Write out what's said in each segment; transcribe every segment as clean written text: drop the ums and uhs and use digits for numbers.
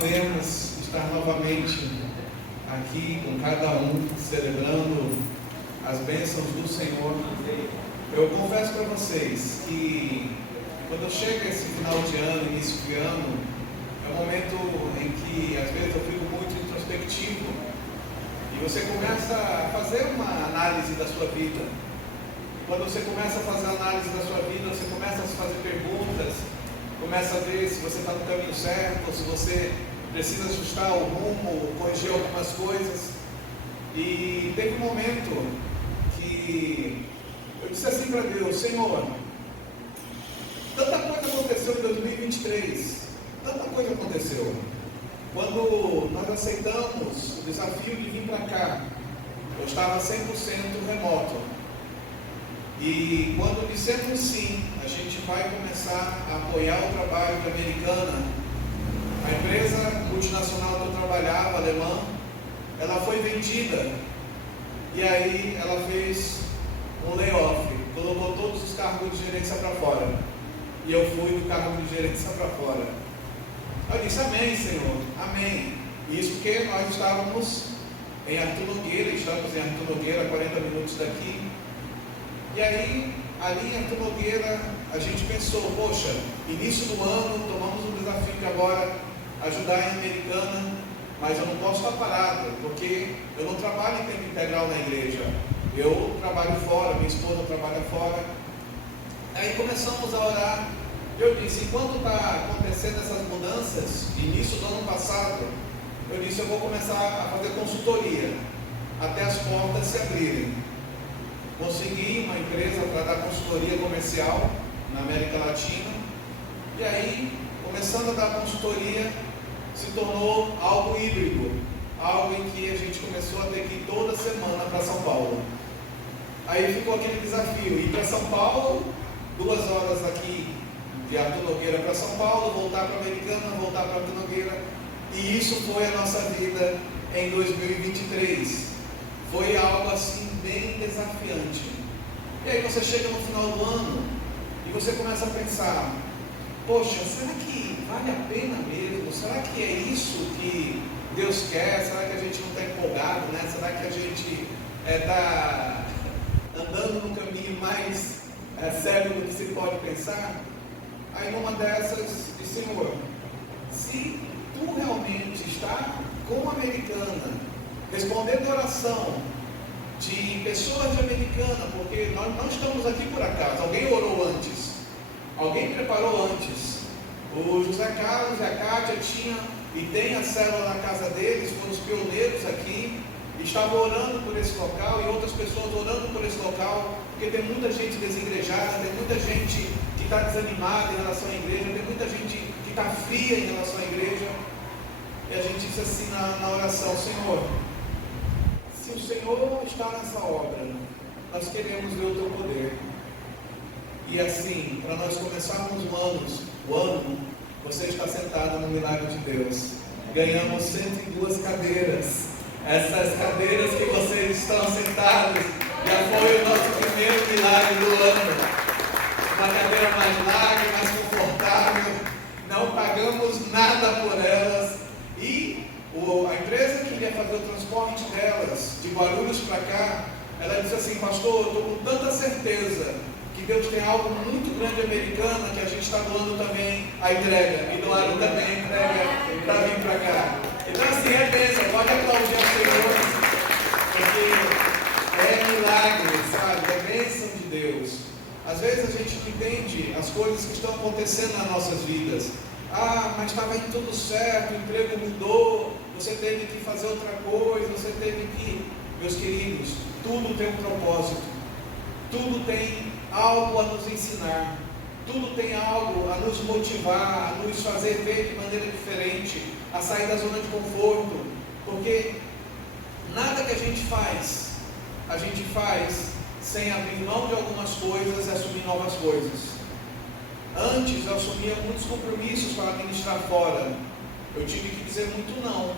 podemos estar novamente aqui com cada um, celebrando as bênçãos do Senhor. Eu confesso para vocês que quando chega esse final de ano, início de ano, é um momento em que às vezes eu fico muito introspectivo e você começa a fazer uma análise da sua vida. Quando você começa a fazer a análise da sua vida, você começa a se fazer perguntas, começa a ver se você está no caminho certo, ou se você precisa ajustar o rumo, corrigir algumas coisas. E teve um momento que eu disse assim para Deus: Senhor, tanta coisa aconteceu em 2023, tanta coisa aconteceu. Quando nós aceitamos o desafio de vir para cá, eu estava 100% remoto. E quando dissemos sim, a gente vai começar a apoiar o trabalho da Americana. A empresa multinacional que eu trabalhava, alemã, ela foi vendida. E aí ela fez um layoff, colocou todos os cargos de gerência para fora. E eu fui do cargo de gerência para fora. Eu disse: amém, Senhor, amém. Isso porque nós estávamos em Artur Nogueira, estamos em Artur Nogueira, 40 minutos daqui. E aí, ali em Artur Nogueira, a gente pensou: poxa, início do ano, tomamos um desafio de agora ajudar a Americana, mas eu não posso estar parado, porque eu não trabalho em tempo integral na igreja. Eu trabalho fora, minha esposa trabalha fora. Aí começamos a orar. Eu disse: enquanto está acontecendo essas mudanças, início do ano passado, eu disse: eu vou começar a fazer consultoria, até as portas se abrirem. Consegui uma empresa para dar consultoria comercial na América Latina. E aí, começando a dar consultoria, se tornou algo híbrido, algo em que a gente começou a ter que ir toda semana para São Paulo. Aí ficou aquele desafio: ir para São Paulo, 2 horas aqui de Artur Nogueira para São Paulo, voltar para Americana, voltar para Artur Nogueira. E isso foi a nossa vida em 2023. Foi algo assim bem desafiante. E aí você chega no final do ano e você começa a pensar: poxa, será que vale a pena mesmo? Será que é isso que Deus quer? Será que a gente não está empolgado, né? Será que a gente está andando no caminho mais sério do que se pode pensar? Aí numa dessas, diz: Senhor, se tu realmente está com a Americana, respondendo a oração de pessoas de Americana, porque nós não estamos aqui por acaso, alguém orou antes, alguém preparou antes. O José Carlos e a Kátia tinham e tem a célula na casa deles, foram os pioneiros aqui, estavam orando por esse local, e outras pessoas orando por esse local, porque tem muita gente desigrejada, tem muita gente que está desanimada em relação à igreja, tem muita gente que está fria em relação à igreja. E a gente disse assim na oração: Senhor, se o Senhor está nessa obra, nós queremos ver o teu poder. E assim, para nós começarmos o ano, você está sentado no milagre de Deus. Ganhamos 102 cadeiras. Essas cadeiras que vocês estão sentados já foi o nosso primeiro milagre do ano. Uma cadeira mais larga, mais confortável. Não pagamos nada por elas. E a empresa que ia fazer o transporte delas de Guarulhos para cá, ela disse assim: pastor, eu estou com tanta certeza que Deus tem algo muito grande Americana, que a gente está doando também a entrega, e doaram também a entrega para vir para cá. Então assim, é bênção, pode aplaudir ao Senhor, porque é milagre, sabe, é bênção de Deus. Às vezes a gente não entende as coisas que estão acontecendo nas nossas vidas. Ah, mas estava indo tudo certo, o emprego mudou, você teve que fazer outra coisa, você teve que... Meus queridos, tudo tem um propósito, tudo tem algo a nos ensinar, tudo tem algo a nos motivar, a nos fazer ver de maneira diferente, a sair da zona de conforto, porque nada que a gente faz sem abrir mão de algumas coisas e assumir novas coisas. Antes eu assumia muitos compromissos para ministrar fora, eu tive que dizer muito não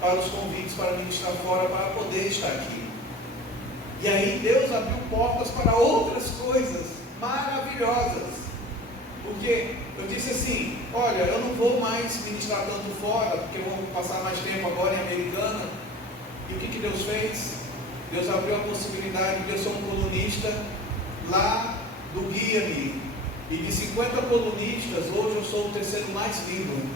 para os convites para ministrar fora, para poder estar aqui. E aí Deus abriu portas para outras coisas maravilhosas, porque eu disse assim, olha, eu não vou mais ministrar tanto fora, porque eu vou passar mais tempo agora em Americana. E o que Deus fez? Deus abriu a possibilidade de eu ser um colunista lá do Guia-me. E de 50 colunistas, hoje eu sou o terceiro mais lido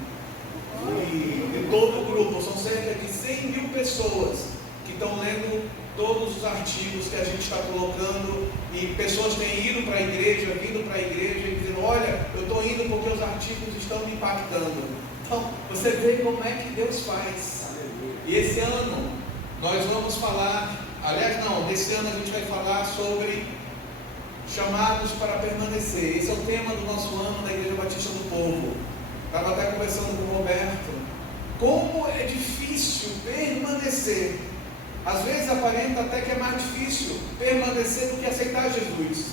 de todo o grupo. São cerca de 100 mil pessoas que estão lendo todos os artigos que a gente está colocando, e pessoas têm ido para a igreja, vindo para a igreja e dizendo, olha, eu estou indo porque os artigos estão me impactando. Então, você vê como é que Deus faz. E esse ano, nós vamos falar, nesse ano a gente vai falar sobre chamados para permanecer. Esse é o tema do nosso ano da Igreja Batista do Povo. Estava até conversando com o Roberto. Como é difícil permanecer. Às vezes aparenta até que é mais difícil permanecer do que aceitar Jesus.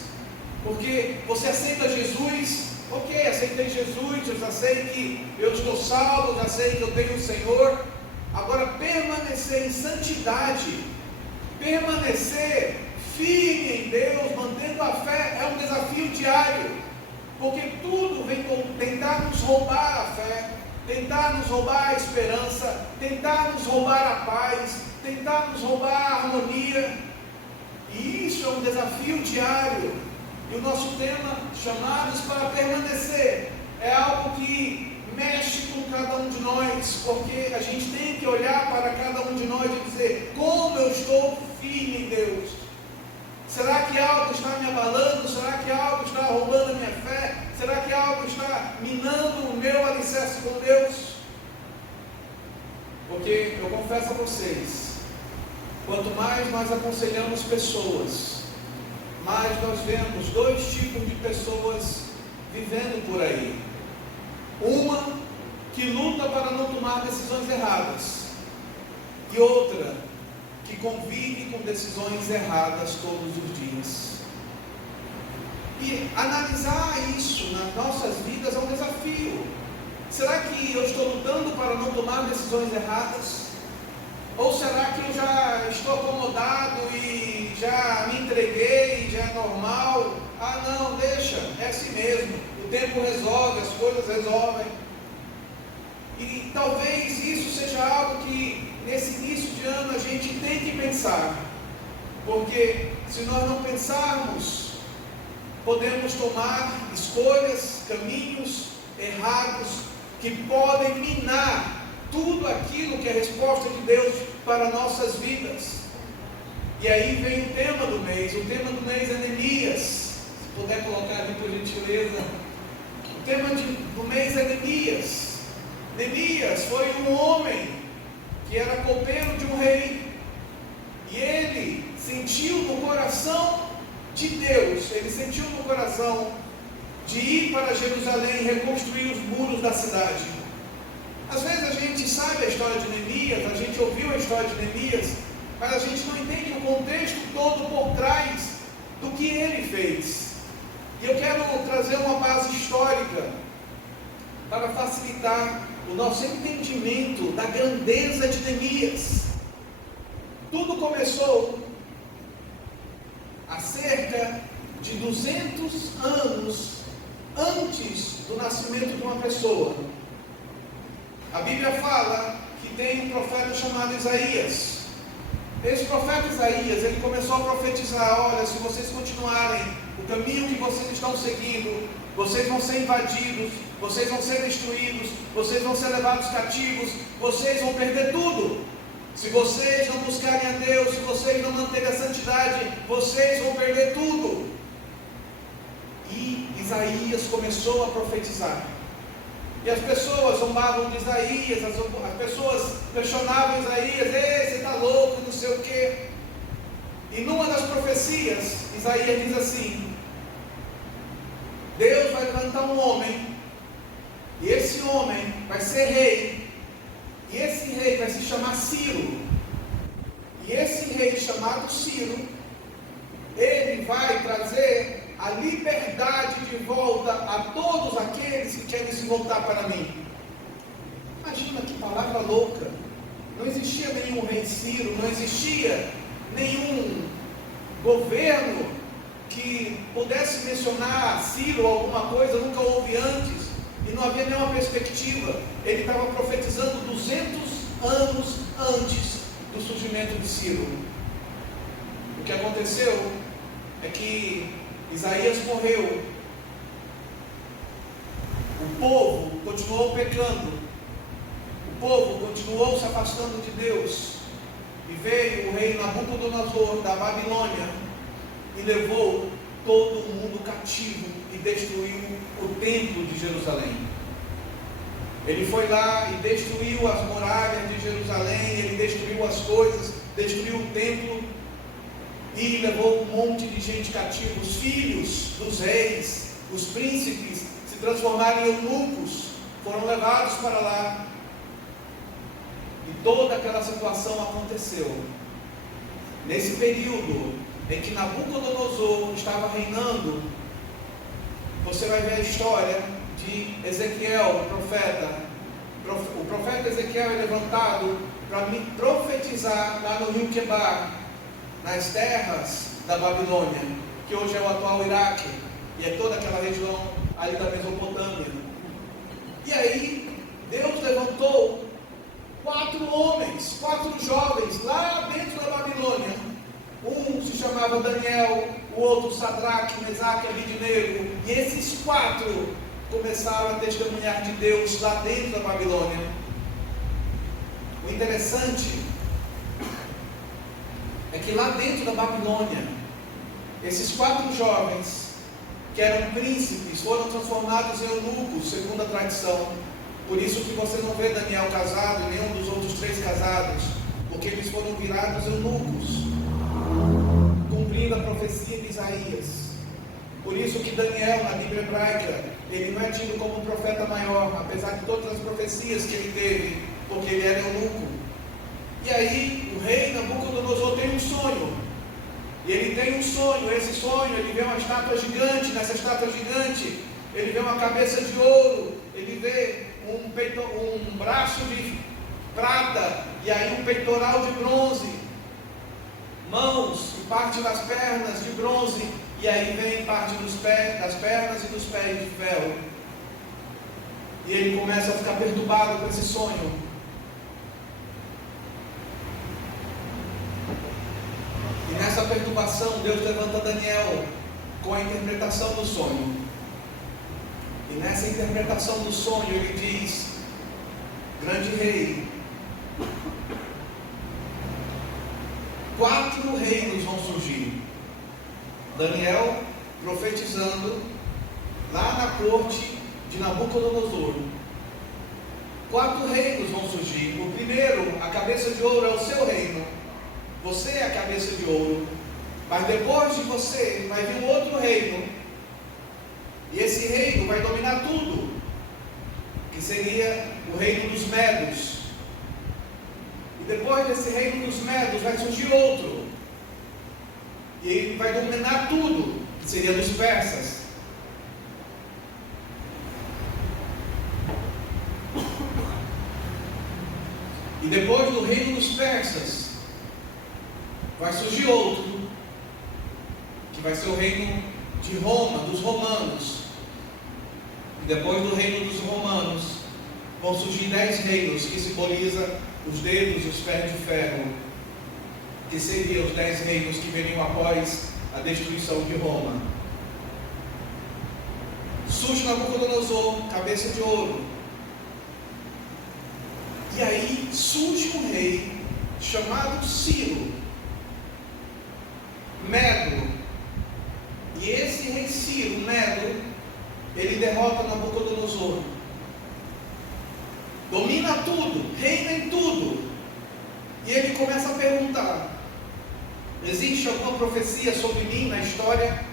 Porque você aceita Jesus, ok, aceitei Jesus, eu já sei que eu estou salvo, já sei que eu tenho o Senhor. Agora, permanecer em santidade, permanecer firme em Deus, mantendo a fé, é um desafio diário. Porque tudo vem tentar nos roubar a fé, tentar nos roubar a esperança, tentar nos roubar a paz, tentar nos roubar a harmonia. E isso é um desafio diário. E o nosso tema, chamados para permanecer, é algo que mexe com cada um de nós, porque a gente tem que olhar para cada um de nós e dizer, como eu estou firme em Deus? Será que algo está me abalando? Será que algo está roubando a minha fé? Será que algo está minando o meu alicerce com Deus? Porque eu confesso a vocês, quanto mais nós aconselhamos pessoas, mais nós vemos dois tipos de pessoas vivendo por aí. Uma que luta para não tomar decisões erradas, e outra que convive com decisões erradas todos os dias. E analisar isso nas nossas vidas é um desafio. Será que eu estou lutando para não tomar decisões erradas? Ou será que eu já estou acomodado e já me entreguei, já é normal? Ah não, deixa, é assim mesmo, o tempo resolve, as coisas resolvem. E talvez isso seja algo que nesse início de ano a gente tem que pensar, porque se nós não pensarmos, podemos tomar escolhas, caminhos errados que podem minar tudo aquilo que é a resposta de Deus para nossas vidas. E aí vem o tema do mês. O tema do mês é Neemias. Se puder colocar ali por gentileza. O tema do mês é Neemias. Neemias foi um homem que era copeiro de um rei, e ele sentiu no coração de Deus, ele sentiu no coração de ir para Jerusalém e reconstruir os muros da cidade. Às vezes a gente sabe a história de Neemias, a gente ouviu a história de Neemias, mas a gente não entende o contexto todo por trás do que ele fez. E eu quero trazer uma base histórica para facilitar o nosso entendimento da grandeza de Neemias. Tudo começou há cerca de 200 anos antes do nascimento de uma pessoa. A Bíblia fala que tem um profeta chamado Isaías. Esse profeta Isaías, ele começou a profetizar, olha, se vocês continuarem o caminho que vocês estão seguindo, vocês vão ser invadidos, vocês vão ser destruídos, vocês vão ser levados cativos, vocês vão perder tudo. Se vocês não buscarem a Deus, se vocês não manterem a santidade, vocês vão perder tudo. E Isaías começou a profetizar. E as pessoas zombavam de Isaías, as pessoas questionavam Isaías, ei, você está louco, não sei o quê. E numa das profecias, Isaías diz assim, Deus vai levantar um homem, e esse homem vai ser rei, e esse rei vai se chamar Ciro, e esse rei chamado Ciro, ele vai trazer a liberdade de volta a todos aqueles que querem se voltar para mim. Imagina que palavra louca. Não existia nenhum rei Ciro, não existia nenhum governo que pudesse mencionar Ciro ou alguma coisa, nunca houve antes. havia nenhuma perspectiva. Ele estava profetizando 200 anos antes do surgimento de Ciro. O que aconteceu é que Isaías morreu, o povo continuou pecando, o povo continuou se afastando de Deus, e veio o rei Nabucodonosor da Babilônia e levou todo mundo cativo e destruiu o templo de Jerusalém. Ele foi lá e destruiu as muralhas de Jerusalém, ele destruiu as coisas, destruiu o templo e levou um monte de gente cativa. Os filhos dos reis, os príncipes, se transformaram em eunucos, foram levados para lá. E toda aquela situação aconteceu nesse período em que Nabucodonosor estava reinando. Você vai ver a história de Ezequiel, o profeta. O profeta Ezequiel é levantado para profetizar lá no rio Quebar, nas terras da Babilônia, que hoje é o atual Iraque, e é toda aquela região ali da Mesopotâmia. E aí, Deus levantou 4 homens, 4 jovens, lá dentro da Babilônia. Um se chamava Daniel, o outro Sadraque, Mesaque e Abednego. E esses 4 começaram a testemunhar de Deus lá dentro da Babilônia. O interessante é que lá dentro da Babilônia, esses 4 jovens, que eram príncipes, foram transformados em eunucos, segundo a tradição. Por isso que você não vê Daniel casado e nenhum dos outros 3 casados, porque eles foram virados eunucos, cumprindo a profecia de Isaías. Por isso que Daniel, na Bíblia hebraica, ele não é tido como um profeta maior, apesar de todas as profecias que ele teve, porque ele era eunuco. E aí, o rei Nabucodonosor tem um sonho. E ele tem um sonho. Esse sonho, ele vê uma estátua gigante. Nessa estátua gigante, ele vê uma cabeça de ouro. Ele vê um braço de prata. E aí um peitoral de bronze. Mãos e parte das pernas de bronze. E aí vem parte dos pés, das pernas e dos pés de ferro. E ele começa a ficar perturbado com esse sonho. E nessa perturbação, Deus levanta Daniel com a interpretação do sonho. E nessa interpretação do sonho, ele diz: grande rei, 4 reinos vão surgir. Daniel profetizando lá na corte de Nabucodonosor. 4 reinos vão surgir. O primeiro, a cabeça de ouro, é o seu reino. Você é a cabeça de ouro. Mas depois de você vai vir um outro reino. E esse reino vai dominar tudo, que seria o reino dos Medos. E depois desse reino dos Medos vai surgir outro. E ele vai dominar tudo, que seria dos persas. E depois do reino dos persas vai surgir outro, que vai ser o reino de Roma, dos romanos. E depois do reino dos romanos vão surgir 10 reinos, que simboliza os dedos e os pés de ferro, que seriam os 10 reinos que viriam após a destruição de Roma. Surge Nabucodonosor, cabeça de ouro. E aí surge um rei chamado Ciro, Medo. E esse rei Ciro, Medo, ele derrota Nabucodonosor. Domina tudo, reina em tudo. E ele começa a perguntar: existe alguma profecia sobre mim na história?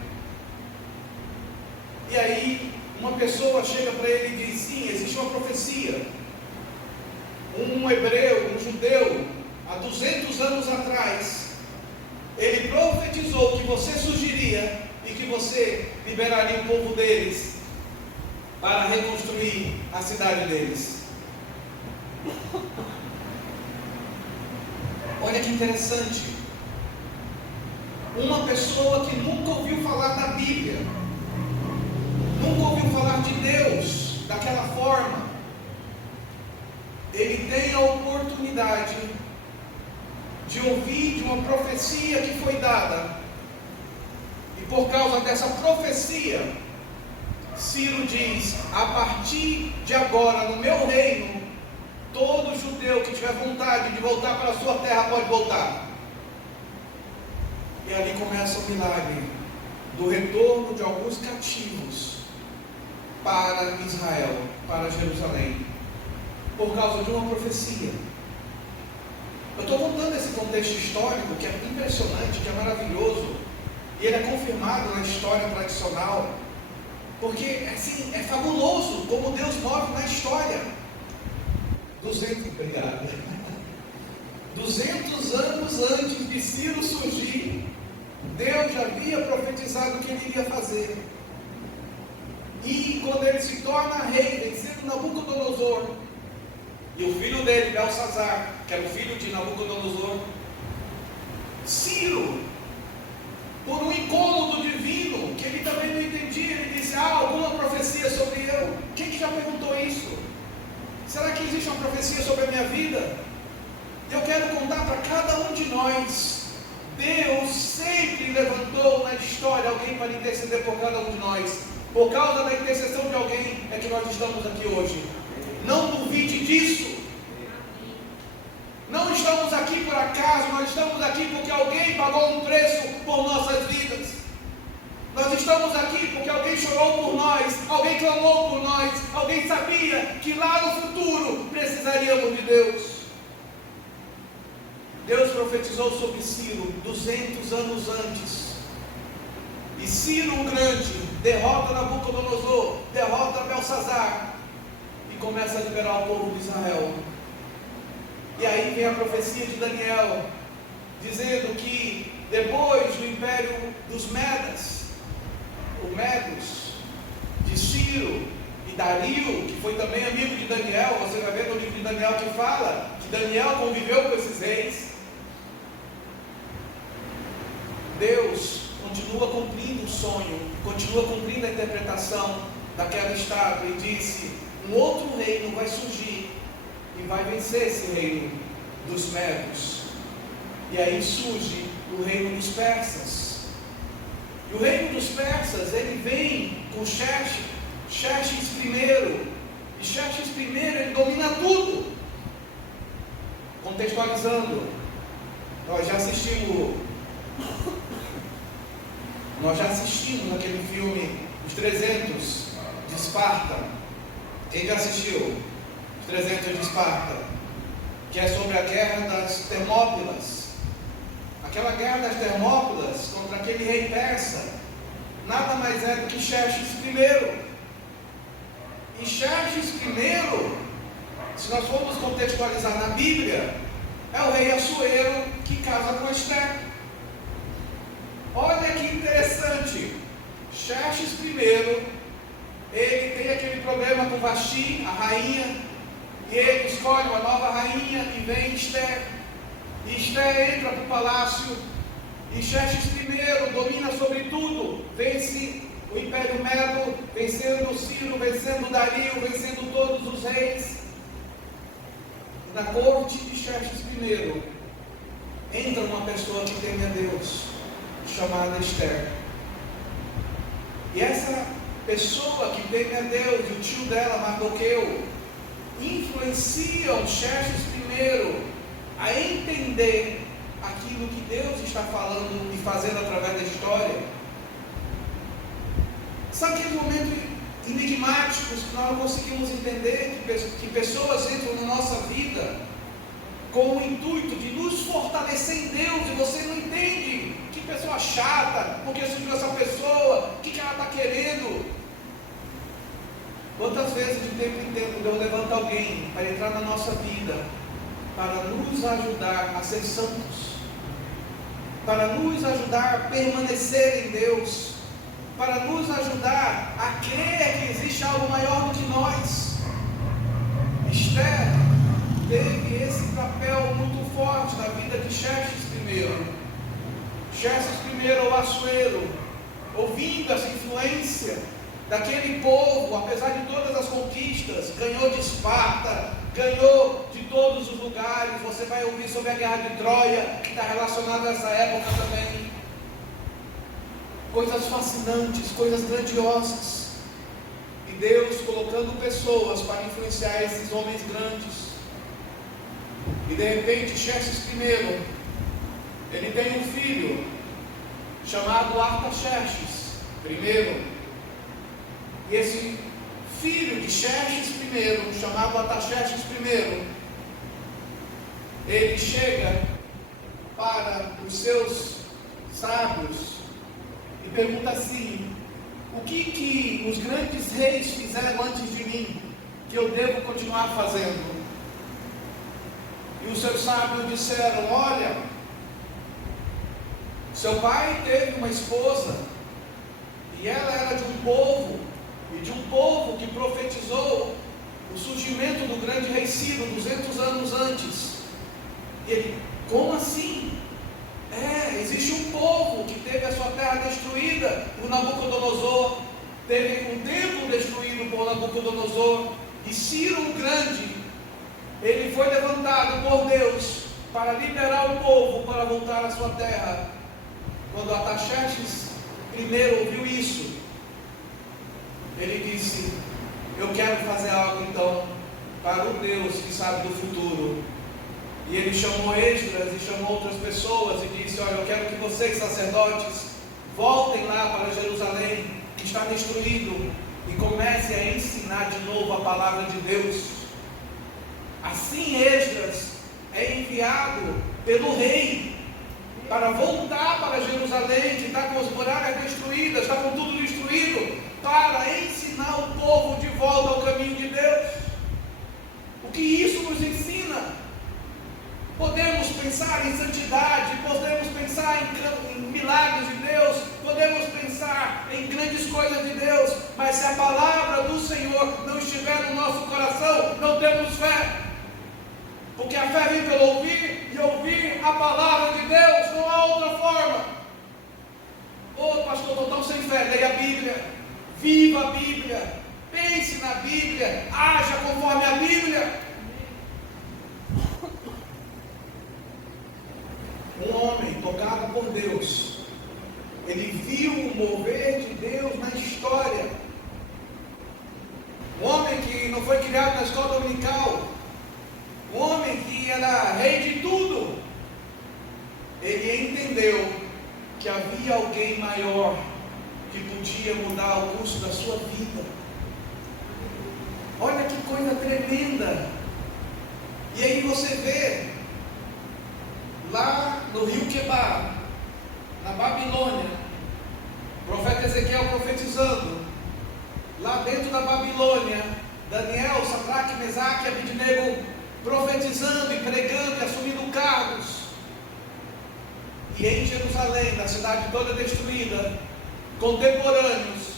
E aí uma pessoa chega para ele e diz: sim, existe uma profecia. Um hebreu, um judeu, há 200 anos atrás, ele profetizou que você surgiria e que você liberaria o povo deles para reconstruir a cidade deles. Olha que interessante. Uma pessoa que nunca ouviu falar da Bíblia, nunca ouviu falar de Deus, da daquela forma, ele tem a oportunidade de ouvir de uma profecia que foi dada. E por causa dessa profecia, Ciro diz: a partir de agora, no meu reino, todo judeu que tiver vontade de voltar para a sua terra pode voltar. E ali começa o milagre do retorno de alguns cativos para Israel, para Jerusalém, por causa de uma profecia. Eu estou contando esse contexto histórico que é impressionante, que é maravilhoso, e ele é confirmado na história tradicional, porque assim, é fabuloso como Deus move na história. 200 anos antes de Ciro surgir, Deus já havia profetizado o que ele iria fazer. E quando ele se torna rei, vencendo Nabucodonosor, e o filho dele, Belsazar, que era o filho de Nabucodonosor, Ciro, por um incômodo divino, que ele também não entendia, ele disse: há alguma profecia sobre eu? Quem que já perguntou isso? Será que existe uma profecia sobre a minha vida? Eu quero contar para cada um de nós. Deus sempre levantou na história alguém para interceder por cada um de nós. Por causa da intercessão de alguém é que nós estamos aqui hoje. Não duvide disso. Não estamos aqui por acaso, nós estamos aqui porque alguém pagou um preço por nossas vidas. Nós estamos aqui porque alguém chorou por nós, alguém clamou por nós, alguém sabia que lá no futuro precisaríamos de Deus. Deus profetizou sobre Ciro 200 anos antes. E Ciro o Grande derrota Nabucodonosor, derrota Belsazar e começa a liberar o povo de Israel. E aí vem a profecia de Daniel, dizendo que depois do império dos Medas, o Medos, de Ciro e Dario, que foi também amigo de Daniel, você vai ver no livro de Daniel que fala que Daniel conviveu com esses reis. Deus continua cumprindo o sonho, continua cumprindo a interpretação daquela estátua e disse: um outro reino vai surgir e vai vencer esse reino dos Medos. E aí surge o reino dos persas. E o reino dos persas, ele vem com Xerxes I. E Xerxes I, ele domina tudo. Contextualizando, nós já assistimos naquele filme Os 300 de Esparta. Quem já assistiu? Os 300 de Esparta, que é sobre a guerra das Termópilas. Aquela guerra das Termópilas contra aquele rei persa nada mais é do que Xerxes I. E Xerxes I, se nós formos contextualizar na Bíblia, é o rei Assuero que casa com Esther. Olha que interessante. Xerxes I, ele tem aquele problema com Vasti, a rainha, e ele escolhe uma nova rainha e vem Esther. E Esther entra para o palácio, e Xerxes I domina sobre tudo, vence o Império Medo, vencendo Ciro, vencendo Dario, vencendo todos os reis. Na corte de Xerxes I, entra uma pessoa que teme a Deus, chamada Esther. E essa pessoa que teme a Deus, e o tio dela, Mardoqueu, influenciam Xerxes I a entender aquilo que Deus está falando e fazendo através da história. Sabe aqueles momentos enigmáticos que nós não conseguimos entender, que pessoas entram na nossa vida com o intuito de nos fortalecer em Deus, e você não entende? Que pessoa chata, porque surgiu essa pessoa, o que ela está querendo? Quantas vezes de tempo em tempo Deus levanta alguém para entrar na nossa vida, para nos ajudar a ser santos, para nos ajudar a permanecer em Deus, para nos ajudar a crer que existe algo maior do que nós. Esther teve esse papel muito forte na vida de Xerxes I. Xerxes I, o Assuero, ouvindo essa influência, daquele povo, apesar de todas as conquistas, ganhou de Esparta, ganhou de todos os lugares. Você vai ouvir sobre a guerra de Troia, que está relacionada a essa época também. Coisas fascinantes, coisas grandiosas. E Deus colocando pessoas para influenciar esses homens grandes. E de repente, Xerxes I, ele tem um filho chamado Artaxerxes I. E esse filho de Xerxes I, chamado Artaxerxes I, ele chega para os seus sábios e pergunta assim: o que os grandes reis fizeram antes de mim, que eu devo continuar fazendo? E os seus sábios disseram: olha, seu pai teve uma esposa, e ela era de um povo, e de um povo que profetizou o surgimento do grande rei Ciro 200 anos antes. E ele: como assim? Existe um povo que teve a sua terra destruída por Nabucodonosor, teve um templo destruído por Nabucodonosor, e Ciro o Grande, ele foi levantado por Deus para liberar o povo para voltar à sua terra. Quando Artaxerxes I ouviu isso, ele disse: eu quero fazer algo então para o Deus que sabe do futuro. E ele chamou Esdras e chamou outras pessoas e disse: olha, eu quero que vocês, sacerdotes, voltem lá para Jerusalém, que está destruído, e comecem a ensinar de novo a palavra de Deus. Assim Esdras é enviado pelo rei para voltar para Jerusalém, que está com as muralhas destruídas, está com tudo destruído, para ensinar o povo de volta ao caminho de Deus. O que isso nos ensina? Podemos pensar em santidade, podemos pensar em milagres de Deus, podemos pensar em grandes coisas de Deus, mas se a palavra do Senhor não estiver no nosso coração, não temos fé. Porque a fé vem pelo ouvir, e ouvir a palavra de Deus, não há outra forma. Pastor, estou tão sem fé. Leia a Bíblia, viva a Bíblia, pense na Bíblia, haja conforme a Bíblia. Um homem tocado por Deus, ele viu o mover de Deus na história. Um homem que não foi criado na escola dominical, um homem que era rei de tudo, ele entendeu que havia alguém maior que podia mudar o curso da sua vida. Olha que coisa tremenda. E aí você vê lá no rio Quebar, na Babilônia, o profeta Ezequiel profetizando. Lá dentro da Babilônia, Daniel, Sadraque, Mesaque e Abednego profetizando e pregando e assumindo cargos. E em Jerusalém, na cidade toda destruída, contemporâneos,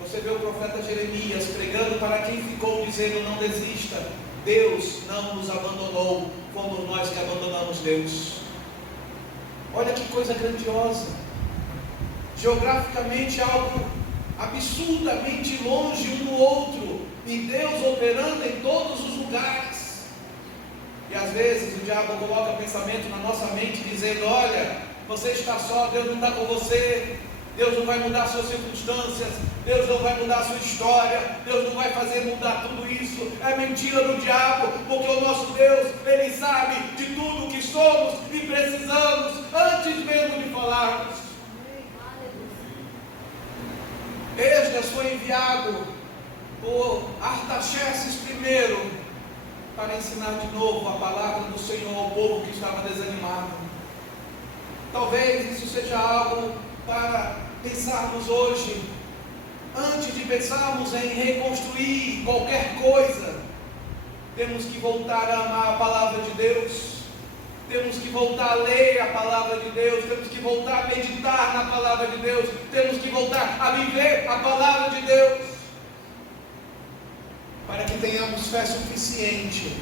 você vê o profeta Jeremias pregando para quem ficou, dizendo: não desista, Deus não nos abandonou, fomos nós que abandonamos Deus. Olha que coisa grandiosa. Geograficamente algo absurdamente longe um do outro, e Deus operando em todos os lugares. E às vezes o diabo coloca pensamento na nossa mente dizendo: olha, você está só, Deus não está com você, Deus não vai mudar suas circunstâncias, Deus não vai mudar sua história, Deus não vai fazer mudar tudo isso. É mentira do diabo, porque o nosso Deus, Ele sabe de tudo o que somos e precisamos, antes mesmo de falarmos. Esdras foi enviado por Artaxerxes I para ensinar de novo a palavra do Senhor ao povo que estava desanimado. Talvez isso seja algo para pensarmos hoje. Antes de pensarmos em reconstruir qualquer coisa, temos que voltar a amar a palavra de Deus, temos que voltar a ler a palavra de Deus, temos que voltar a meditar na palavra de Deus, temos que voltar a viver a palavra de Deus, para que tenhamos fé suficiente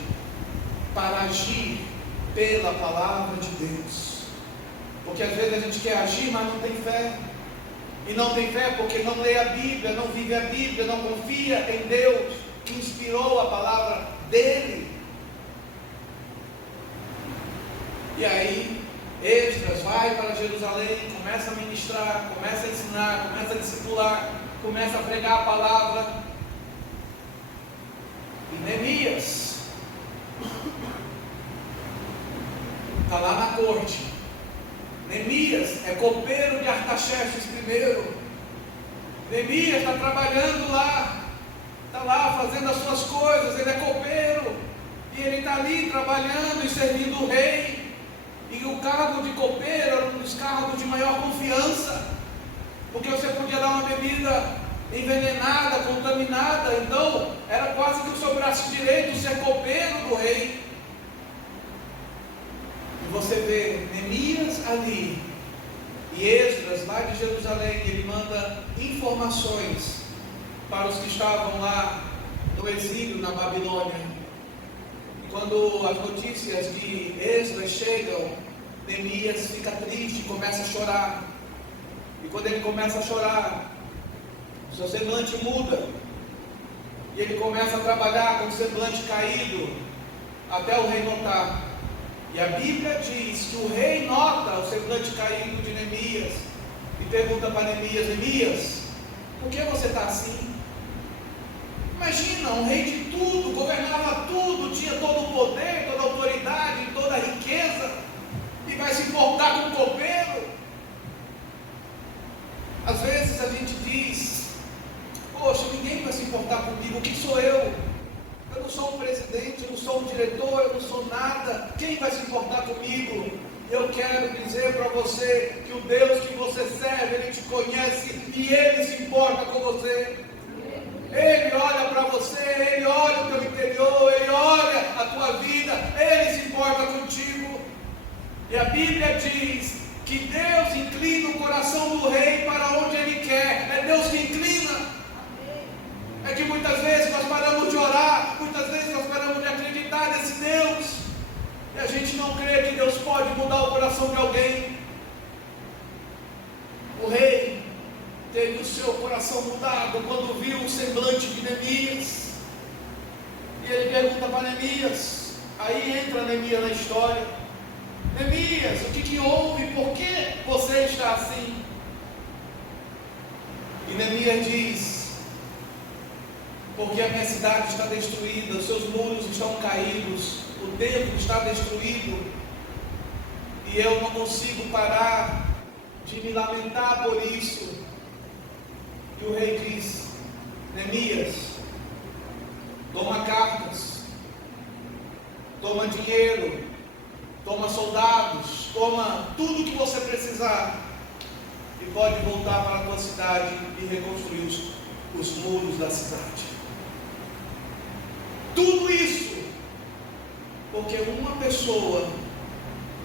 para agir pela palavra de Deus. Porque às vezes a gente quer agir, mas não tem fé. E não tem fé porque não lê a Bíblia, não vive a Bíblia, não confia em Deus, que inspirou a palavra dele. E aí, Esdras vai para Jerusalém, começa a ministrar, começa a ensinar, começa a discipular, começa a pregar a palavra. E Neemias está lá na corte. Neemias é copeiro de Artaxerxes I. Neemias está trabalhando lá, está lá fazendo as suas coisas, ele é copeiro, e ele está ali trabalhando e servindo o rei. E o cargo de copeiro era um dos cargos de maior confiança, porque você podia dar uma bebida envenenada, contaminada, então era quase que o seu braço direito ser copeiro do rei. E você vê Neemias ali, e Esdras lá de Jerusalém, ele manda informações para os que estavam lá no exílio na Babilônia. Quando as notícias de Esdras chegam, Neemias fica triste, começa a chorar. E quando ele começa a chorar, seu semblante muda. E ele começa a trabalhar com o semblante caído, até o rei notar. E a Bíblia diz que o rei nota o semblante caído de Neemias e pergunta para Neemias: Neemias, por que você está assim? Imagina, um rei de tudo, governava tudo, tinha todo o poder, toda a autoridade, toda a riqueza, e vai se importar com o copeiro? Às vezes a gente diz: poxa, ninguém vai se importar comigo, quem sou eu? Eu não sou um presidente, eu não sou um diretor, eu não sou nada, quem vai se importar comigo? Eu quero dizer para você que o Deus que você serve, Ele te conhece e Ele se importa com você. Ele olha para você, Ele olha o teu interior, Ele olha a tua vida, Ele se importa contigo. E a Bíblia diz que Deus inclina o coração do rei para onde Ele quer. É Deus que inclina. É que muitas vezes nós paramos de orar, muitas vezes nós paramos de acreditar nesse Deus, e a gente não crê que Deus pode mudar o coração de alguém. O rei teve o seu coração mudado quando viu o semblante de Neemias. E ele pergunta para Neemias, aí entra Neemias na história: Neemias, o que houve? Por que você está assim? E Neemias diz: porque a minha cidade está destruída, os seus muros estão caídos, o templo está destruído, e eu não consigo parar de me lamentar por isso. E o rei diz: Neemias, toma cartas, toma dinheiro, toma soldados, toma tudo que você precisar, e pode voltar para a tua cidade e reconstruir os muros da cidade. Tudo isso porque uma pessoa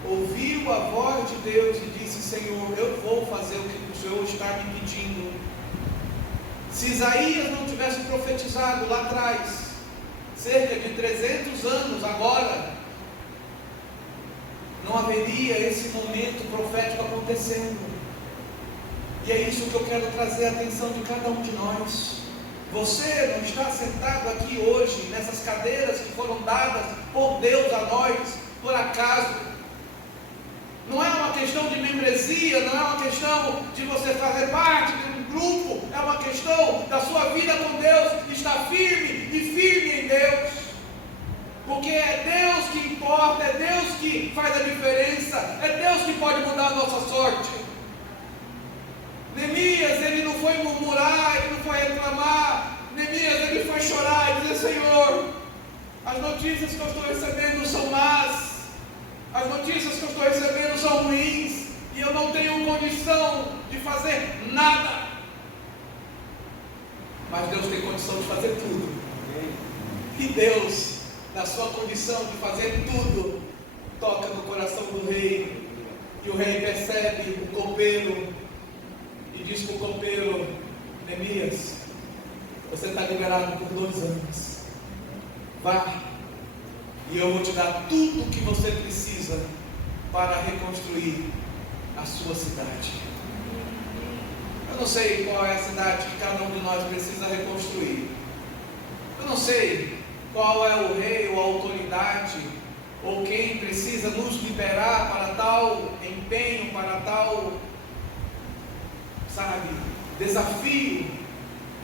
ouviu a voz de Deus e disse: Senhor, eu vou fazer o que o Senhor está me pedindo. Se Isaías não tivesse profetizado lá atrás, cerca de 300 anos agora, não haveria esse momento profético acontecendo. E é isso que eu quero trazer a atenção de cada um de nós. Você não está sentado aqui hoje nessas cadeiras que foram dadas por Deus a nós por acaso. Não é uma questão de membresia, não é uma questão de você fazer parte de um grupo, é uma questão da sua vida com Deus estar firme e firme em Deus. Porque é Deus que importa, é Deus que faz a diferença, é Deus que pode mudar a nossa sorte. Neemias, ele não foi murmurar, ele não foi reclamar. Neemias, ele foi chorar e dizer: Senhor, as notícias que eu estou recebendo são más, as notícias que eu estou recebendo são ruins, e eu não tenho condição de fazer nada. Mas Deus tem condição de fazer tudo. E Deus, na sua condição de fazer tudo, toca no coração do rei, e o rei percebe o copeiro e diz para o copeiro: Neemias, você está liberado por 2 anos, vá, e eu vou te dar tudo o que você precisa para reconstruir a sua cidade. Eu não sei qual é a cidade que cada um de nós precisa reconstruir. Eu não sei qual é o rei ou a autoridade ou quem precisa nos liberar para tal empenho, para tal, desafio.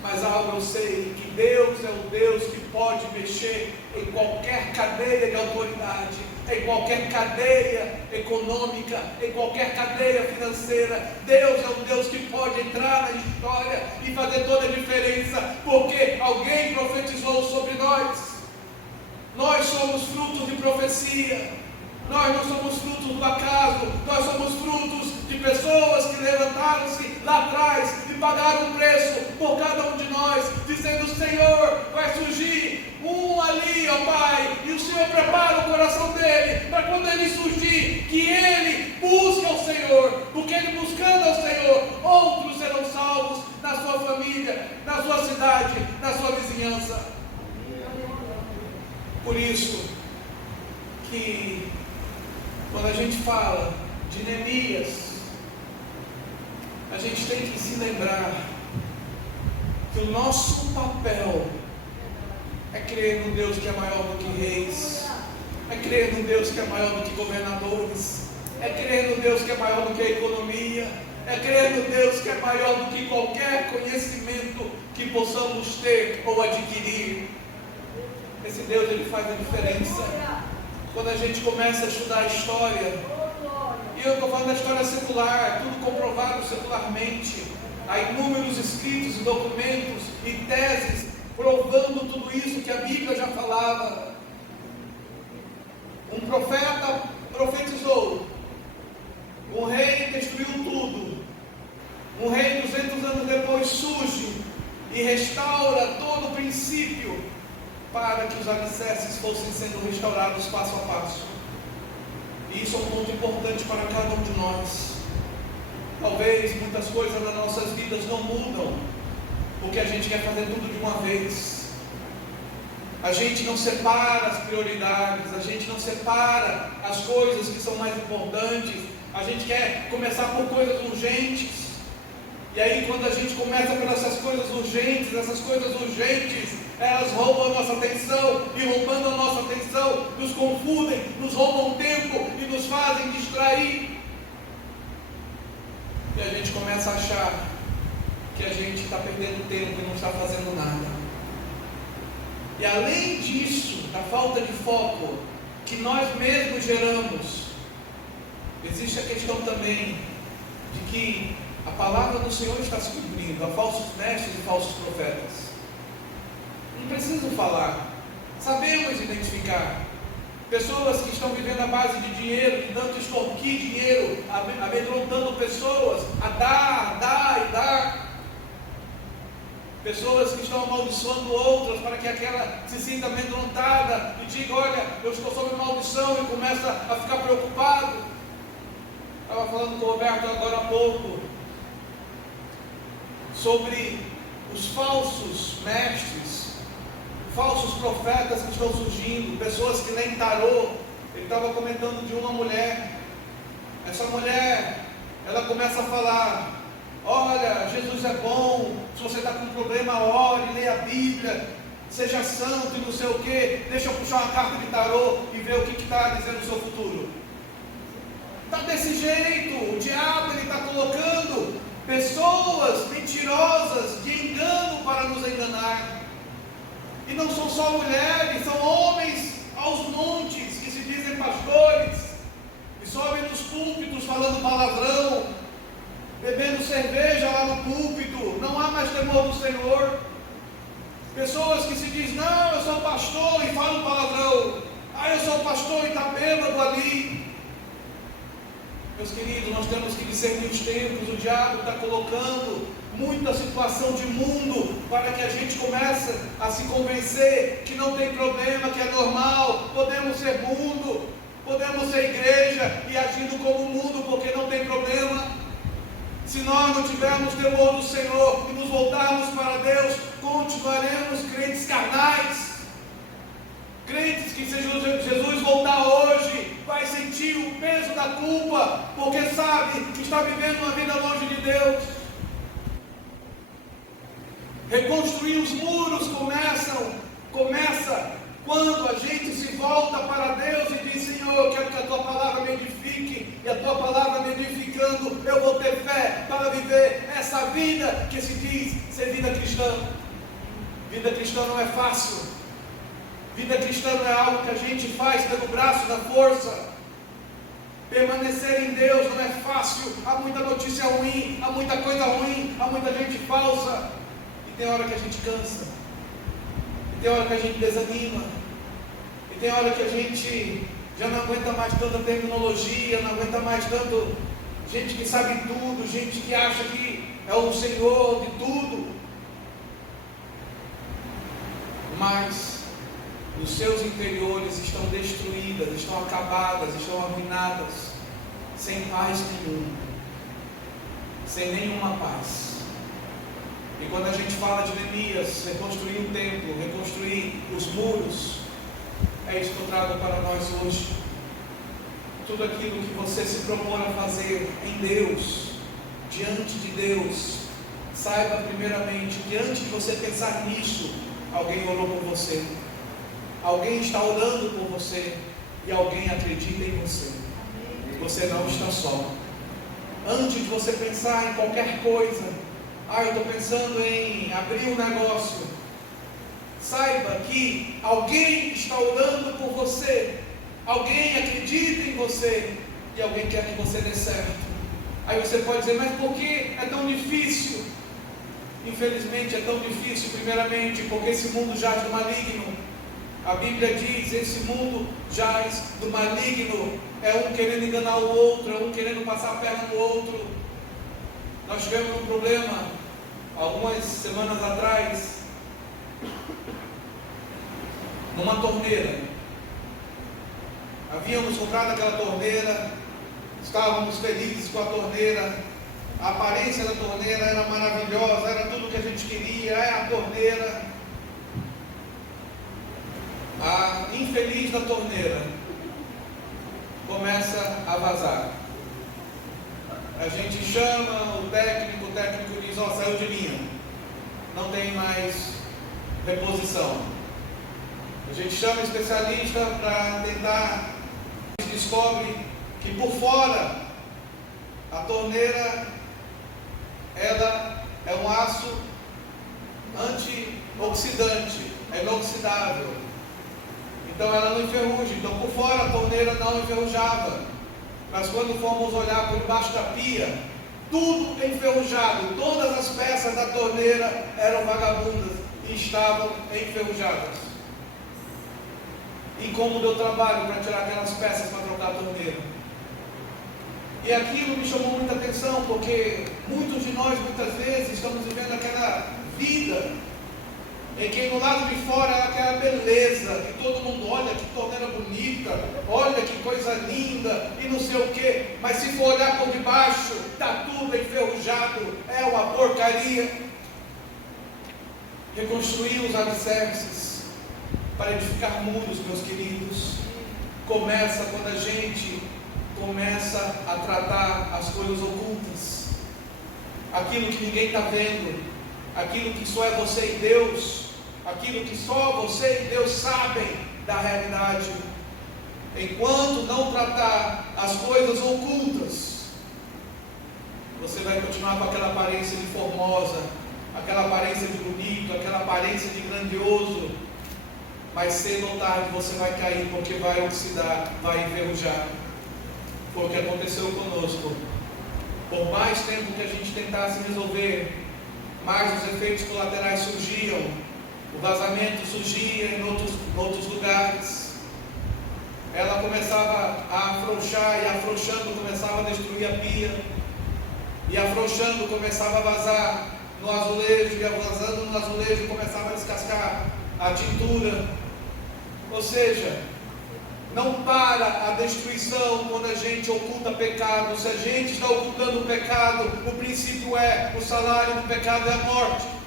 Mas algo eu sei, que Deus é o Deus que pode mexer em qualquer cadeia de autoridade, em qualquer cadeia econômica, em qualquer cadeia financeira. Deus é o Deus que pode entrar na história e fazer toda a diferença, porque alguém profetizou sobre nós. Nós somos frutos de profecia. Nós não somos frutos do acaso. Nós somos frutos de pessoas que levantaram-se lá atrás e pagaram um preço por cada um de nós, dizendo: Senhor, vai surgir um ali, ó Pai, e o Senhor prepara o coração dele, para quando ele surgir, que ele busque ao Senhor, porque ele buscando ao Senhor, outros serão salvos na sua família, na sua cidade, na sua vizinhança. Por isso que quando a gente fala de Neemias, a gente tem que se lembrar que o nosso papel é crer no Deus que é maior do que reis, é crer no Deus que é maior do que governadores, é crer no Deus que é maior do que a economia, é crer no Deus que é maior do que qualquer conhecimento que possamos ter ou adquirir. Esse Deus, ele faz a diferença. Quando a gente começa a estudar a história, e eu estou falando da história secular, tudo comprovado secularmente, há inúmeros escritos e documentos e teses provando tudo isso que a Bíblia já falava. Um profeta profetizou, um rei destruiu tudo, um rei 200 anos depois surge e restaura todo o princípio, para que os alicerces fossem sendo restaurados passo a passo. E isso é um ponto importante para cada um de nós. Talvez muitas coisas nas nossas vidas não mudam, porque a gente quer fazer tudo de uma vez. A gente não separa as prioridades, a gente não separa as coisas que são mais importantes. A gente quer começar por coisas urgentes. E aí, quando a gente começa por essas coisas urgentes, elas roubam a nossa atenção, e roubando a nossa atenção, nos confundem, nos roubam tempo e nos fazem distrair. E a gente começa a achar que a gente está perdendo tempo e não está fazendo nada. E além disso, da falta de foco que nós mesmos geramos, existe a questão também de que a palavra do Senhor está se cumprindo, há falsos mestres e falsos profetas. Não preciso falar, sabemos identificar pessoas que estão vivendo à base de dinheiro, tentando extorquir dinheiro, amedrontando pessoas a dar. Pessoas que estão amaldiçoando outras para que aquela se sinta amedrontada e diga: olha, eu estou sob maldição, e começa a ficar preocupado. Estava falando com o Roberto agora há pouco sobre os falsos mestres, falsos profetas que estão surgindo, pessoas que leem tarô. Ele estava comentando de uma mulher. Essa mulher, ela começa a falar: olha, Jesus é bom, se você está com um problema, ore, leia a Bíblia, seja santo e não sei o que, deixa eu puxar uma carta de tarô e ver o que está dizendo o seu futuro. Está desse jeito, o diabo está colocando pessoas mentirosas de engano para nos enganar. E não são só mulheres, são homens aos montes que se dizem pastores e sobem nos púlpitos falando palavrão, bebendo cerveja lá no púlpito. Não há mais temor do Senhor. Pessoas que se dizem: não, eu sou pastor, e falam palavrão. Eu sou pastor, e está bêbado ali. Meus queridos, nós temos que discernir os tempos. O diabo está colocando muita situação de mundo para que a gente comece a se convencer que não tem problema, que é normal, podemos ser mundo, podemos ser igreja e agindo como mundo, porque não tem problema. Se nós não tivermos temor do Senhor e nos voltarmos para Deus, continuaremos crentes carnais. Crentes que, se Jesus voltar hoje, vai sentir o peso da culpa, porque sabe que está vivendo uma vida longe de Deus. Reconstruir os muros começa quando a gente se volta para Deus e diz: Senhor, eu quero que a Tua palavra me edifique, e a Tua palavra me edificando, eu vou ter fé para viver essa vida que se diz ser vida cristã. Vida cristã não é fácil. Vida cristã não é algo que a gente faz pelo braço da força. Permanecer em Deus não é fácil. Há muita notícia ruim, há muita coisa ruim, há muita gente falsa. E tem hora que a gente cansa. E tem hora que a gente desanima. E tem hora que a gente já não aguenta mais tanta terminologia, não aguenta mais tanto gente que sabe tudo, gente que acha que é o Senhor de tudo. Mas os seus interiores estão destruídas, estão acabadas, estão arruinadas, sem paz nenhuma, sem nenhuma paz. E quando a gente fala de Neemias, reconstruir o templo, reconstruir os muros, é isso que eu trago para nós hoje. Tudo aquilo que você se propõe a fazer em Deus, diante de Deus, saiba primeiramente que antes de você pensar nisso, alguém orou por você. Alguém está orando por você e alguém acredita em você. Você não está só. Antes de você pensar em qualquer coisa, eu estou pensando em abrir um negócio, saiba que alguém está orando por você, alguém acredita em você e alguém quer que você dê certo. Aí você pode dizer: mas por que é tão difícil? Infelizmente é tão difícil, primeiramente porque esse mundo jaz do maligno. A Bíblia diz: esse mundo jaz do maligno. É um querendo enganar o outro, é um querendo passar a perna no outro. Nós tivemos um problema algumas semanas atrás, numa torneira. Havíamos comprado aquela torneira, estávamos felizes com a torneira, a aparência da torneira era maravilhosa, era tudo o que a gente queria, é a torneira. A infeliz da torneira começa a vazar. A gente chama o técnico diz: saiu de linha, não tem mais reposição. A gente chama o especialista para tentar, descobre que por fora a torneira ela é um aço antioxidante, é inoxidável. Então ela não enferruja. Então por fora a torneira não enferrujava. Mas quando fomos olhar por debaixo da pia, tudo enferrujado. Todas as peças da torneira eram vagabundas e estavam enferrujadas. E como deu trabalho para tirar aquelas peças para trocar a torneira. E aquilo me chamou muita atenção, porque muitos de nós muitas vezes estamos vivendo aquela vida em que no lado de fora é aquela beleza, que todo mundo olha, que torneira bonita, olha que coisa linda, e não sei o que, mas se for olhar por debaixo, está tudo enferrujado, é uma porcaria. Reconstruir os alicerces para edificar muros, meus queridos, começa quando a gente começa a tratar as coisas ocultas, aquilo que ninguém está vendo, aquilo que só é você e Deus, aquilo que só você e Deus sabem da realidade. Enquanto não tratar as coisas ocultas, você vai continuar com aquela aparência de formosa, aquela aparência de bonito, aquela aparência de grandioso, mas cedo ou tarde você vai cair, porque vai oxidar, vai enferrujar. Foi o que aconteceu conosco. Por mais tempo que a gente tentasse resolver, mais os efeitos colaterais surgiam. O vazamento surgia em outros lugares. Ela começava a afrouxar, e afrouxando começava a destruir a pia, e afrouxando começava a vazar no azulejo, e vazando no azulejo começava a descascar a tintura. Ou seja, não para a destruição quando a gente oculta pecado. Se a gente está ocultando o pecado, o princípio o salário do pecado é a morte.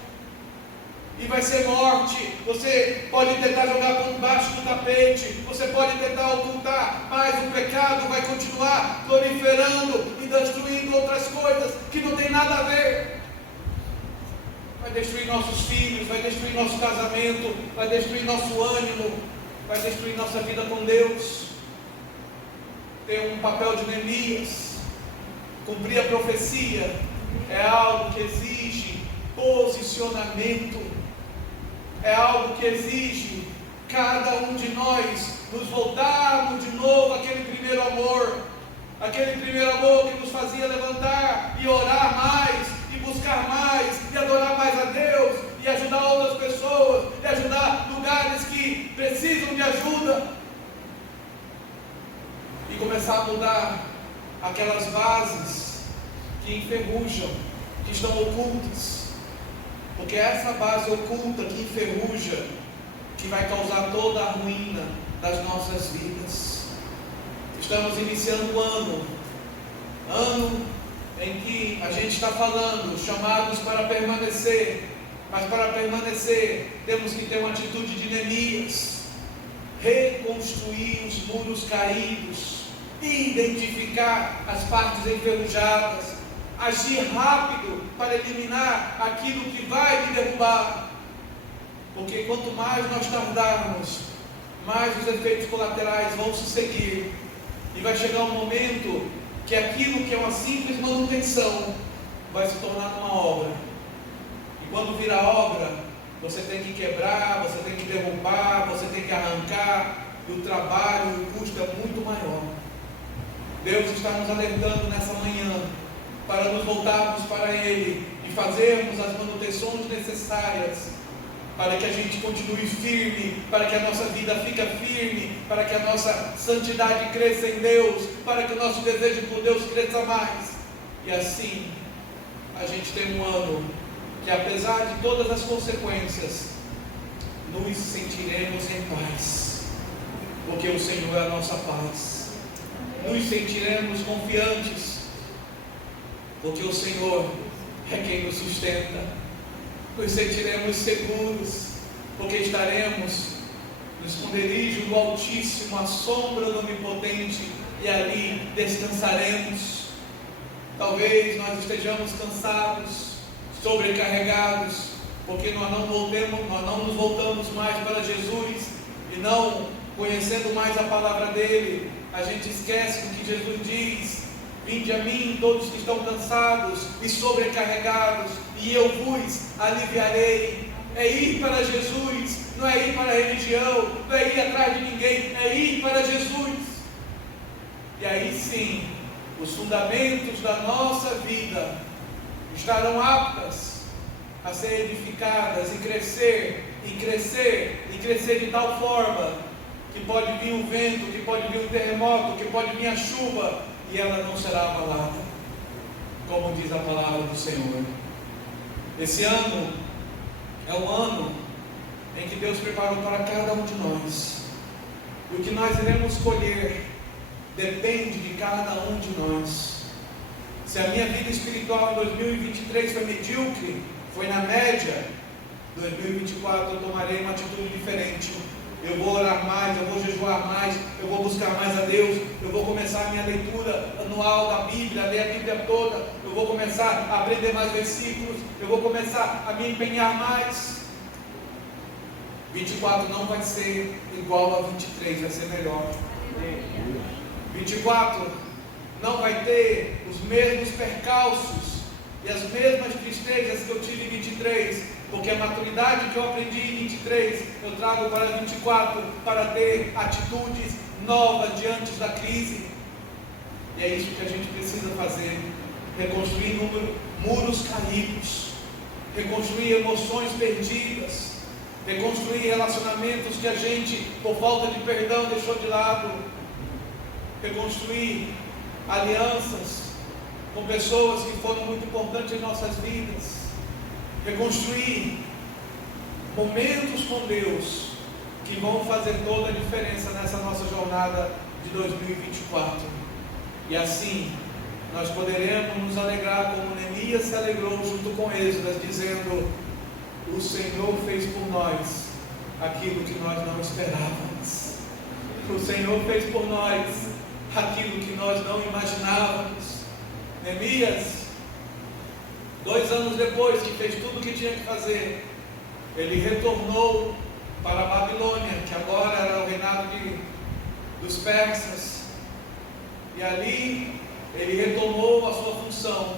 E vai ser morte. Você pode tentar jogar por baixo do tapete, você pode tentar ocultar, mas o pecado vai continuar proliferando e destruindo outras coisas que não tem nada a ver. vai destruir nossos filhos, vai destruir nosso casamento, vai destruir nosso ânimo, vai destruir nossa vida com Deus. Tem um papel de Neemias. Cumprir a profecia é algo que exige posicionamento, é algo que exige cada um de nós nos voltarmos de novo àquele primeiro amor que nos fazia levantar e orar mais, e buscar mais, e adorar mais a Deus, e ajudar outras pessoas, e ajudar lugares que precisam de ajuda, e começar a mudar aquelas bases que enferrujam, que estão ocultas, porque é essa base oculta que enferruja que vai causar toda a ruína das nossas vidas. Estamos iniciando o ano em que a gente está falando, chamados para permanecer, mas para permanecer temos que ter uma atitude de Neemias, reconstruir os muros caídos, identificar as partes enferrujadas, agir rápido para eliminar aquilo que vai me derrubar, porque quanto mais nós tardarmos, mais os efeitos colaterais vão se seguir, e vai chegar um momento que aquilo que é uma simples manutenção vai se tornar uma obra, e quando virar obra, você tem que quebrar, você tem que derrubar, você tem que arrancar, e o trabalho e o custo é muito maior. Deus está nos alertando nessa manhã para nos voltarmos para Ele e fazermos as manutenções necessárias para que a gente continue firme, para que a nossa vida fique firme, para que a nossa santidade cresça em Deus, para que o nosso desejo por Deus cresça mais. E assim, a gente tem um ano que, apesar de todas as consequências, nos sentiremos em paz, porque o Senhor é a nossa paz. Nos sentiremos confiantes, porque o Senhor é quem nos sustenta. Nos sentiremos seguros, porque estaremos no esconderijo do Altíssimo, à sombra do Onipotente, e ali descansaremos. Talvez nós estejamos cansados, sobrecarregados, porque nós não nos voltamos mais para Jesus, e não conhecendo mais a palavra dele, a gente esquece do que Jesus diz: vinde a mim todos que estão cansados e sobrecarregados, e eu vos aliviarei. É ir para Jesus, não é ir para a religião, não é ir atrás de ninguém, é ir para Jesus. E aí sim, os fundamentos da nossa vida estarão aptas a ser edificadas, e crescer, e crescer, e crescer de tal forma que pode vir um vento, que pode vir um terremoto, que pode vir a chuva, e ela não será abalada, como diz a palavra do Senhor. Esse ano é um ano em que Deus preparou para cada um de nós, e o que nós iremos colher depende de cada um de nós. Se a minha vida espiritual em 2023 foi medíocre, foi na média, 2024 eu tomarei uma atitude diferente. Eu vou orar mais, eu vou jejuar mais, eu vou buscar mais a Deus, eu vou começar a minha leitura anual da Bíblia, ler a Bíblia toda, eu vou começar a aprender mais versículos, eu vou começar a me empenhar mais. 24 não vai ser igual a 23, vai ser melhor. 24 não vai ter os mesmos percalços e as mesmas tristezas que eu tive em 23, porque a maturidade que eu aprendi em 23, eu trago para 24, para ter atitudes novas diante da crise. E é isso que a gente precisa fazer: reconstruir muros caídos, reconstruir emoções perdidas, reconstruir relacionamentos que a gente, por falta de perdão, deixou de lado, reconstruir alianças com pessoas que foram muito importantes em nossas vidas, reconstruir momentos com Deus que vão fazer toda a diferença nessa nossa jornada de 2024. E assim nós poderemos nos alegrar como Neemias se alegrou junto com Esdras, dizendo: o Senhor fez por nós aquilo que nós não esperávamos. O Senhor fez por nós aquilo que nós não imaginávamos. Neemias 2 anos depois que fez tudo o que tinha que fazer, ele retornou para a Babilônia, que agora era o reinado dos persas, e ali ele retomou a sua função,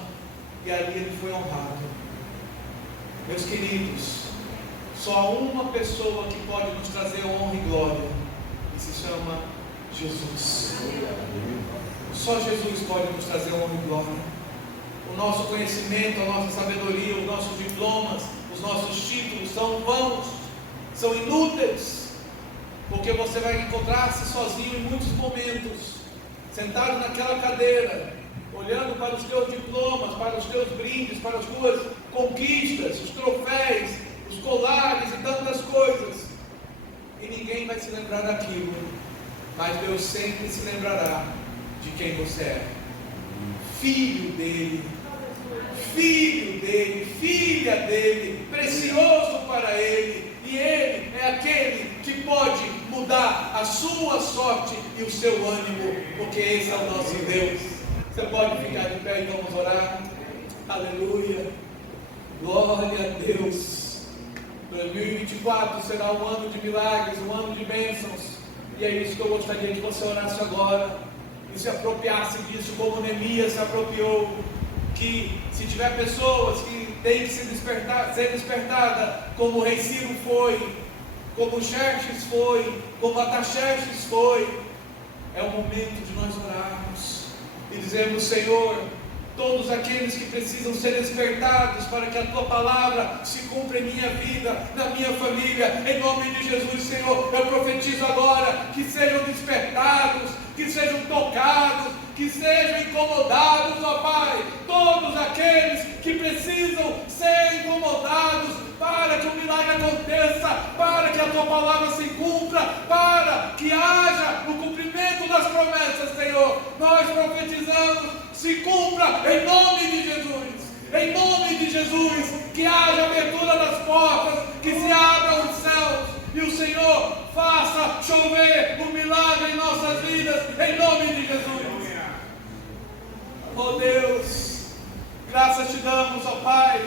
e ali ele foi honrado. Meus queridos, só há uma pessoa que pode nos trazer honra e glória, e se chama Jesus. Só Jesus pode nos trazer honra e glória. O nosso conhecimento, a nossa sabedoria, os nossos diplomas, os nossos títulos são vãos, são inúteis, porque você vai encontrar-se sozinho em muitos momentos, sentado naquela cadeira, olhando para os teus diplomas, para os teus brindes, para as tuas conquistas, os troféus, os colares e tantas coisas, e ninguém vai se lembrar daquilo, mas Deus sempre se lembrará de quem você é. Filho dele, filha dele, precioso para ele, e ele é aquele que pode mudar a sua sorte e o seu ânimo, porque esse é o nosso Deus. Você pode ficar de pé e vamos orar. Aleluia, glória a Deus. 2024 será um ano de milagres, um ano de bênçãos, e é isso que eu gostaria que você orasse agora, e se apropriasse disso como Neemias se apropriou, que se tiver pessoas que têm que ser despertada, como o rei Ciro foi, como Xerxes foi, como Ataxerxes foi, é o momento de nós orarmos e dizermos: Senhor, todos aqueles que precisam ser despertados para que a Tua palavra se cumpra em minha vida, na minha família, em nome de Jesus, Senhor, eu profetizo agora que sejam despertados, que sejam tocados, que sejam incomodados, ó Pai, todos aqueles que precisam ser incomodados para que o milagre aconteça, para que a Tua palavra se cumpra, para que haja o cumprimento das promessas, Senhor, nós profetizamos, se cumpra em nome de Jesus. Em nome de Jesus, que haja abertura das portas, que se abram os céus, e o Senhor faça chover o milagre em nossas vidas, em nome de Jesus. Oh Deus, graças te damos, ó Pai,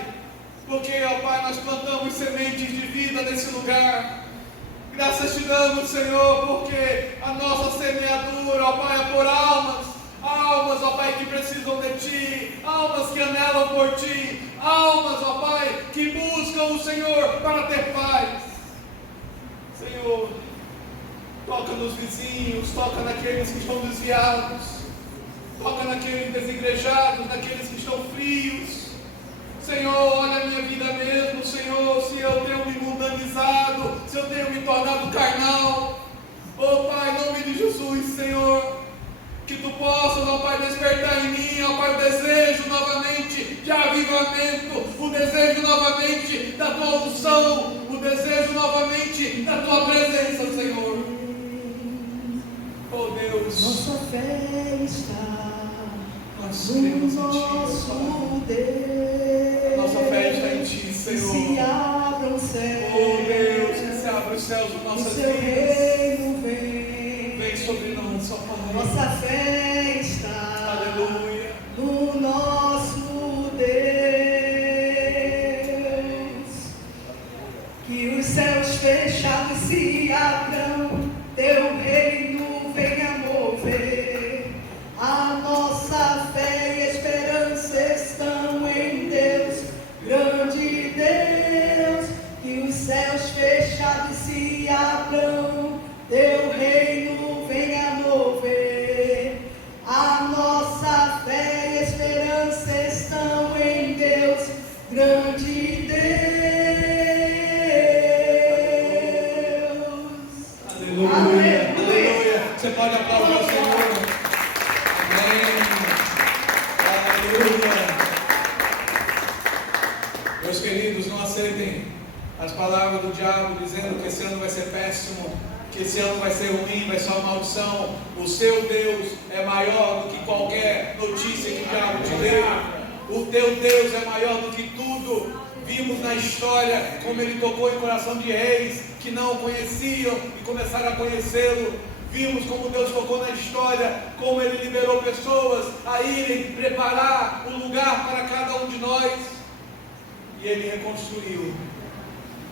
porque, ó Pai, nós plantamos sementes de vida nesse lugar. Graças te damos, Senhor, porque a nossa semeadura, ó Pai, é por almas, ó Pai, que precisam de Ti, almas que anelam por Ti, almas, ó Pai, que buscam o Senhor para ter paz. Senhor, toca nos vizinhos, toca naqueles que estão desviados, toca naqueles desigrejados, naqueles que estão frios. Senhor, olha a minha vida mesmo, Senhor, se eu tenho me mundanizado, se eu tenho me tornado carnal. Oh Pai, em nome de Jesus, Senhor, que Tu possas, ó Pai, despertar em mim, ó Pai, o desejo novamente de avivamento, o desejo novamente da Tua unção, o desejo novamente da Tua presença, Senhor. Oh Deus, nossa fé está nós no cremos em Ti, nosso Pai. Deus. Nossa fé está em Ti, Que Senhor. se abram os céus. Oh Deus, que se abra os céus nas Que nossas Seu vidas. reino vem. Vem sobre nós, ó Pai. Nossa fé está Aleluia. no nosso Deus. Que os céus fechados se abram, Teu reino venha mover. A nossa fé e esperança estão em Deus, grande Deus. Que os céus fechados se abram, Teu reino venha mover. A nossa fé e esperança estão em Deus, grande Deus. Aleluia. Aleluia. Aleluia. Você pode aplaudir o Senhor. Amém. Aleluia. Meus queridos, não aceitem as palavras do diabo dizendo que esse ano vai ser péssimo, que esse ano vai ser ruim, vai ser uma maldição. O seu Deus é maior do que qualquer notícia que o diabo te deu. O teu Deus é maior do que tudo. Vimos na história como Ele tocou em coração de reis que não o conheciam e começaram a conhecê-lo. Vimos como Deus tocou na história, como Ele liberou pessoas a irem preparar um lugar para cada um de nós. e Ele reconstruiu.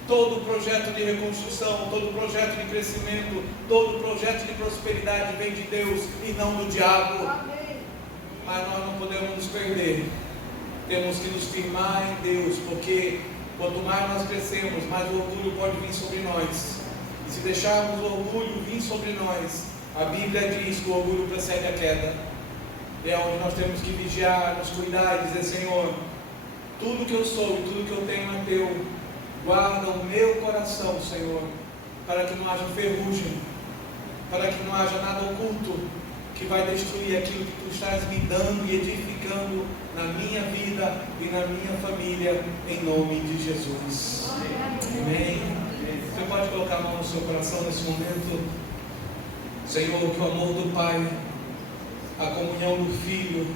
Todo projeto de reconstrução, todo projeto de crescimento, todo projeto de prosperidade vem de Deus e não do diabo. Amém. Mas nós não podemos nos perder. Temos que nos firmar em Deus, porque quanto mais nós crescemos, mais o orgulho pode vir sobre nós. E se deixarmos o orgulho vir sobre nós, a Bíblia diz que o orgulho precede a queda. É onde nós temos que vigiar, nos cuidar e dizer: Senhor, tudo que eu sou e tudo que eu tenho é teu. Guarda o meu coração, Senhor, para que não haja ferrugem, para que não haja nada oculto que vai destruir aquilo que tu estás me dando e edificando na minha vida e na minha família, em nome de Jesus. Amém. Você pode colocar a mão no seu coração nesse momento. Senhor, que o amor do Pai, a comunhão do Filho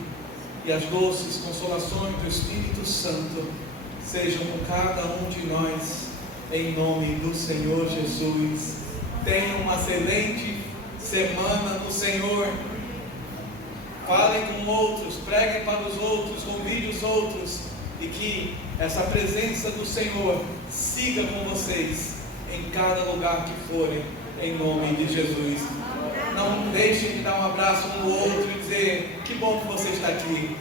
e as doces consolações do Espírito Santo sejam com cada um de nós, em nome do Senhor Jesus. Tenha uma excelente semana do Senhor. Falem com outros, preguem para os outros, convide os outros, e que essa presença do Senhor siga com vocês em cada lugar que forem, em nome de Jesus. Não deixem de dar um abraço um no outro e dizer: que bom que você está aqui.